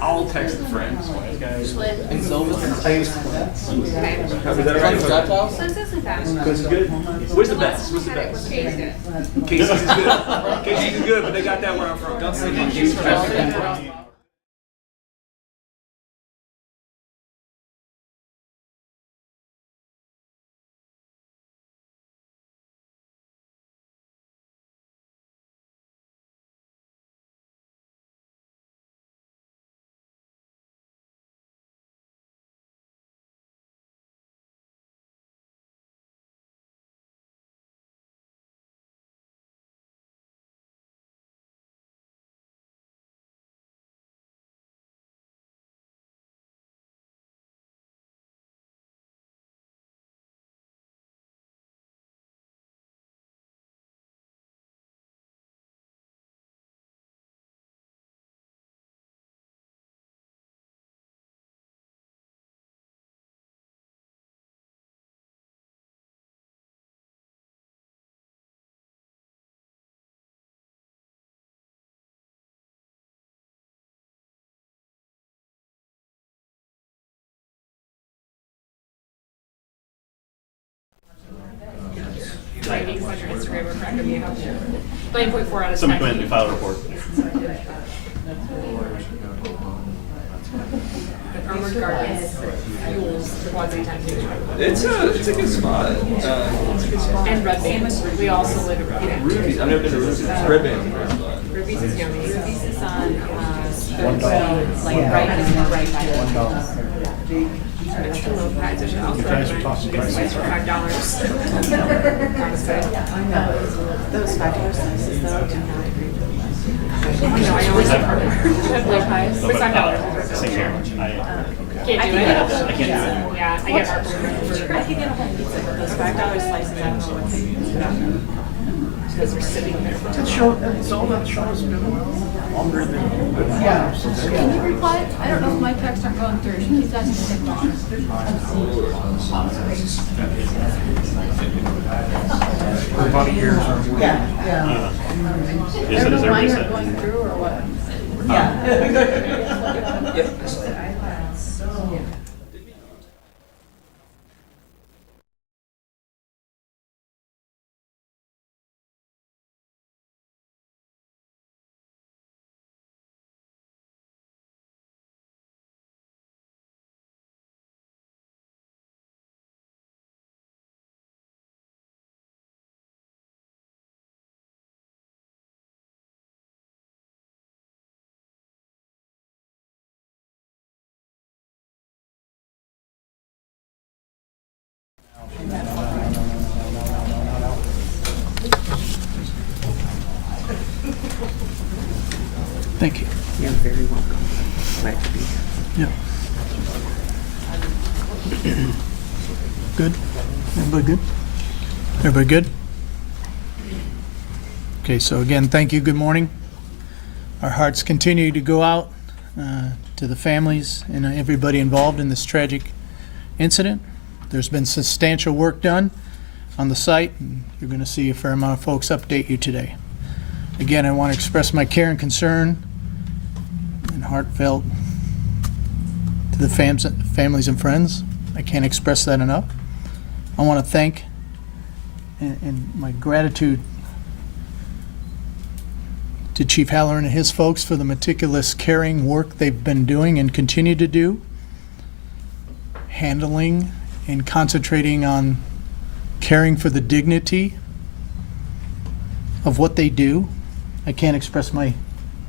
I'll text the friends. And Silva's Is that right? Because it's good. Where's the best? What's the best? Casey's is good. Casey's is good, but they got that where I'm from. Don't say Casey's from. Because on your Instagram we're cracking me up. 9.4 out of 10. Somebody come in and file a report. Armored Guards fuels the quasi-temptation. It's a good spot. And Red Band. We also live in Ruby's. I've never been to Ruby's. Red Band. Ruby's is yummy. Ruby's is on, like right by it. Extra low pies, which I also recommend. Good slice for $5. Those $5 slices though do not agree with I always have low pies. It's $5. Same here. Can't do it. I can't do it anymore. Yeah, I get heartburn. I could get a whole pizza, but those $5 slices, I don't know what they Because they're sitting there. That show, that's all that show has been longer than. Yeah. Can you reply? I don't know if my texts aren't going through. She keeps asking to take long. For about a year. Yeah. Is it as Mine everybody aren't said? going through or what? Thank you. You're very welcome. Glad to be here. Yeah. Good? Everybody good? Everybody good? Okay, so again, thank you, good morning. Our hearts continue to go out to the families and everybody involved in this tragic incident. There's been substantial work done on the site, and you're going to see a fair amount of folks update you today. Again, I want to express my care and concern and heartfelt to the families and friends. I can't express that enough. I want to thank and my gratitude to Chief Halloran and his folks for the meticulous caring work they've been doing and continue to do, handling and concentrating on caring for the dignity of what they do. I can't express my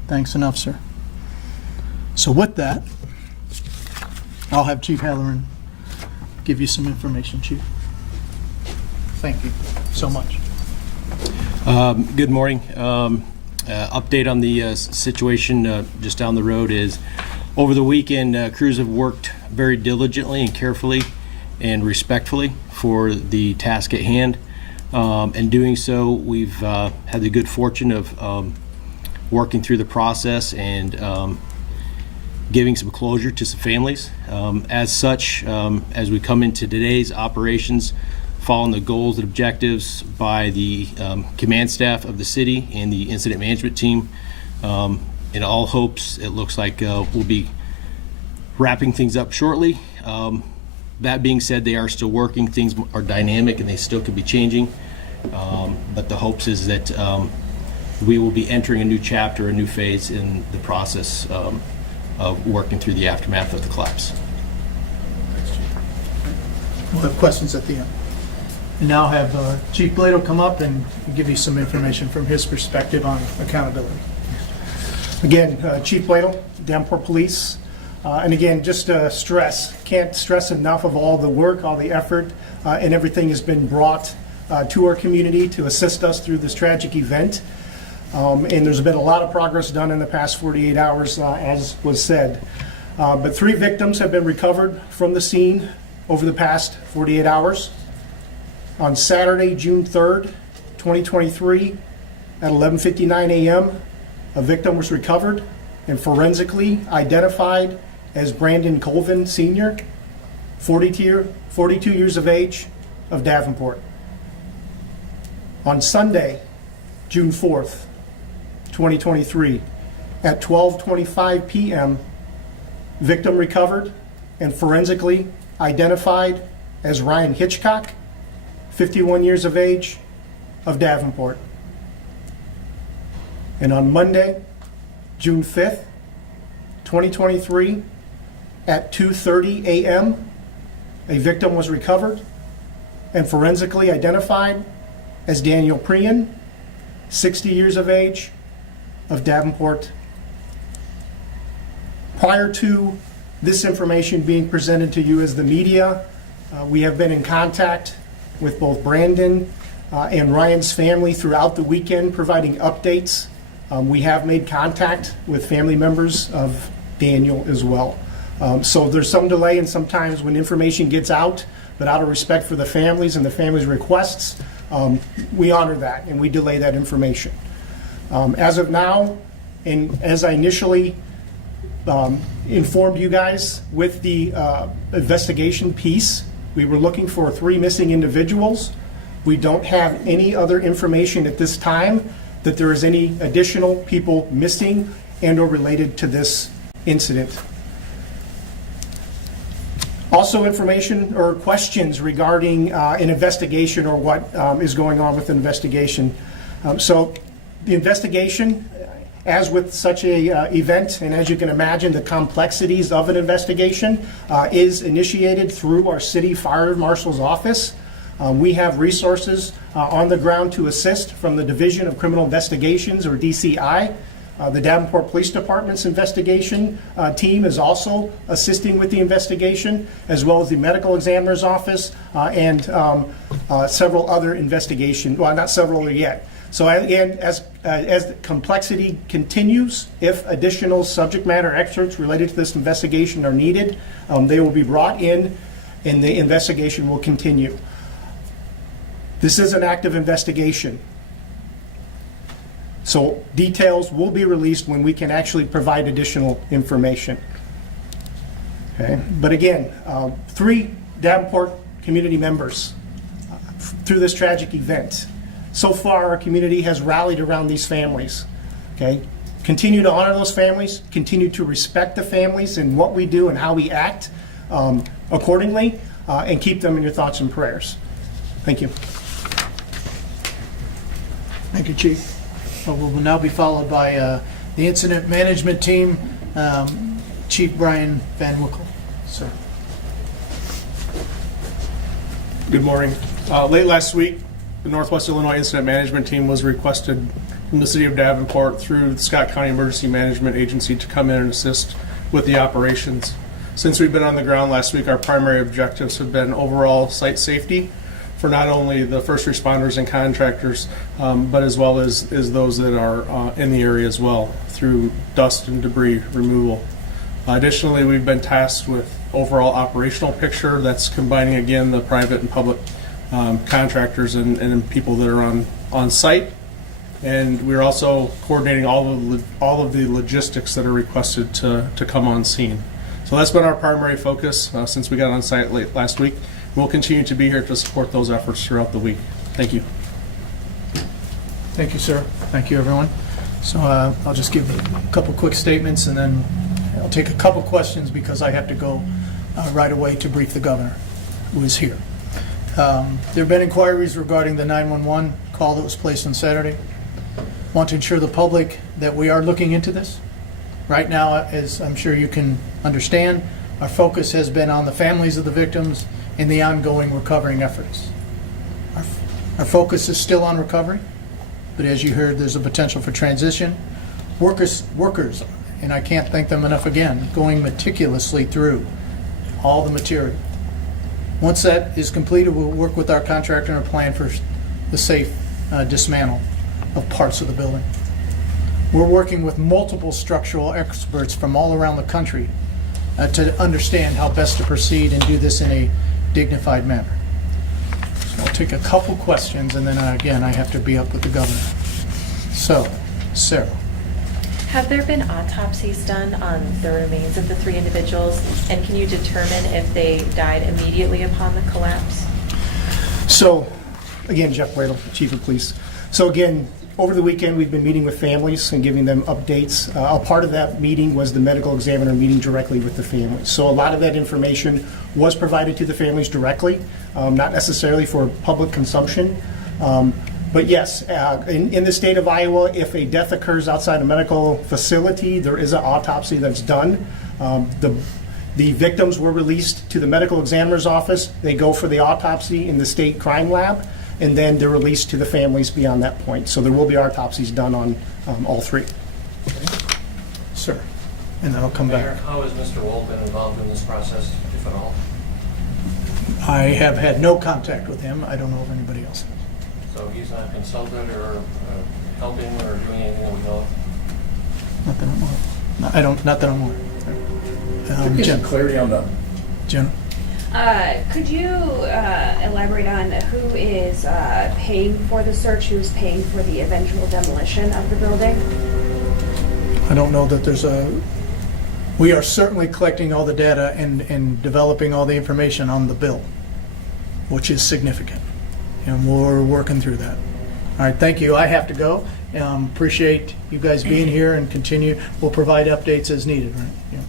thanks enough, sir. So with that, I'll have Chief Halloran give you some information, Chief. Thank you so much. Good morning. Update on the situation just down the road is over the weekend, crews have worked very diligently and carefully and respectfully for the task at hand. In doing so, we've had the good fortune of working through the process and giving some closure to some families. As such, as we come into today's operations, following the goals and objectives by the command staff of the city and the incident management team, In all hopes, it looks like we'll be wrapping things up shortly. That being said, they are still working. Things are dynamic and they still could be changing. But the hopes is that we will be entering a new chapter, a new phase in the process of working through the aftermath of the collapse. We'll have questions at the end. And now have Chief Blado come up and give you some information from his perspective on accountability. Again, Chief Blado, Davenport Police. And again, just can't stress enough of all the work, all the effort, and everything has been brought to our community to assist us through this tragic event. And there's been a lot of progress done in the past 48 hours, as was said. But 3 victims have been recovered from the scene over the past 48 hours. On Saturday, June 3rd, 2023, at 11:59 a.m., a victim was recovered and forensically identified as Branden Colvin, Sr., 42 years of age, of Davenport. On Sunday, June 4th, 2023, at 12:25 p.m., victim recovered and forensically identified as Ryan Hitchcock, 51 years of age, of Davenport. And on Monday, June 5th, 2023, at 2:30 a.m., a victim was recovered and forensically identified as Daniel Prian, 60 years of age, of Davenport. Prior to this information being presented to you as the media, we have been in contact with both Branden and Ryan's family throughout the weekend, providing updates. We have made contact with family members of Daniel as well. So there's some delay, and sometimes when information gets out, but out of respect for the families and the families' requests, we honor that and we delay that information. As of now, and as I initially informed you guys with the investigation piece, we were looking for 3 missing individuals. We don't have any other information at this time that there is any additional people missing and or related to this incident. Also, information or questions regarding an investigation or what is going on with the investigation. So the investigation, as with such a event, and as you can imagine, the complexities of an investigation is initiated through our city fire marshal's office. We have resources on the ground to assist from the Division of Criminal Investigations, or DCI. The Davenport Police Department's investigation team is also assisting with the investigation, as well as the medical examiner's office and several other investigation, well, not several yet. So again, as the complexity continues, if additional subject matter experts related to this investigation are needed, they will be brought in and the investigation will continue. This is an active investigation. So details will be released when we can actually provide additional information. Okay. But again, 3 Davenport community members through this tragic event. So far, our community has rallied around these families. Okay. Continue to honor those families, continue to respect the families and what we do and how we act accordingly, and keep them in your thoughts and prayers. Thank you. Thank you, Chief. We will now be followed by the incident management team, Chief Brian Van Wickle. Sir. Good morning. Late last week, the Northwest Illinois Incident Management Team was requested from the City of Davenport through the Scott County Emergency Management Agency to come in and assist with the operations. Since we've been on the ground last week, our primary objectives have been overall site safety for not only the first responders and contractors, but as well as those that are in the area as well through dust and debris removal. Additionally, we've been tasked with overall operational picture that's combining again the private and public contractors and people that are on site, and we're also coordinating all of the logistics that are requested to come on scene. So that's been our primary focus since we got on site late last week. We'll continue to be here to support those efforts throughout the week. Thank you. Thank you, sir. Thank you, everyone. So I'll just give a couple quick statements, and then I'll take a couple questions because I have to go right away to brief the governor, who is here. There have been inquiries regarding the 911 call that was placed on Saturday. Want to ensure the public that we are looking into this. Right now, as I'm sure you can understand, our focus has been on the families of the victims and the ongoing recovering efforts. Our focus is still on recovery, but as you heard, there's a potential for transition. Workers, and I can't thank them enough again, going meticulously through all the material. Once that is completed, we'll work with our contractor and plan for the safe dismantle of parts of the building. We're working with multiple structural experts from all around the country to understand how best to proceed and do this in a dignified manner. So I'll take a couple questions, and then again, I have to be up with the governor. So, Sarah. Have there been autopsies done on the remains of the 3 individuals? And can you determine if they died immediately upon the collapse? So, again, Jeff Bradle, Chief of Police. So again, over the weekend, we've been meeting with families and giving them updates. A part of that meeting was the medical examiner meeting directly with the families. So a lot of that information was provided to the families directly, not necessarily for public consumption. But yes, in the state of Iowa, if a death occurs outside a medical facility, there is an autopsy that's done. The victims were released to the medical examiner's office. They go for the autopsy in the state crime lab, and then they're released to the families beyond that point. So there will be autopsies done on all 3. Sir. And then I'll come Mayor, back. how has Mr. Wohl been involved in this process, if at all? I have had no contact with him. I don't know of anybody else. So he's not consulted or helping or doing anything that we know of? Not that I'm aware of. Not that I'm aware of. Get Jen. some clarity on the. Jen. Could you elaborate on who is paying for the search, who's paying for the eventual demolition of the building? I don't know that there's a. We are certainly collecting all the data and developing all the information on the bill, which is significant. And we're working through that. All right, thank you. I have to go. Appreciate you guys being here and continue. We'll provide updates as needed, right? Yeah.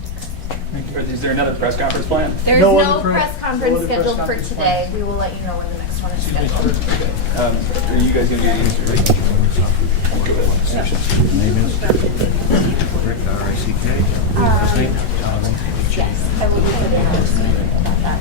Is there another press conference planned? There's No no other press conference scheduled for today. We will let you know when the next one is scheduled. Are you guys going to Yes, I will be putting out a statement about that.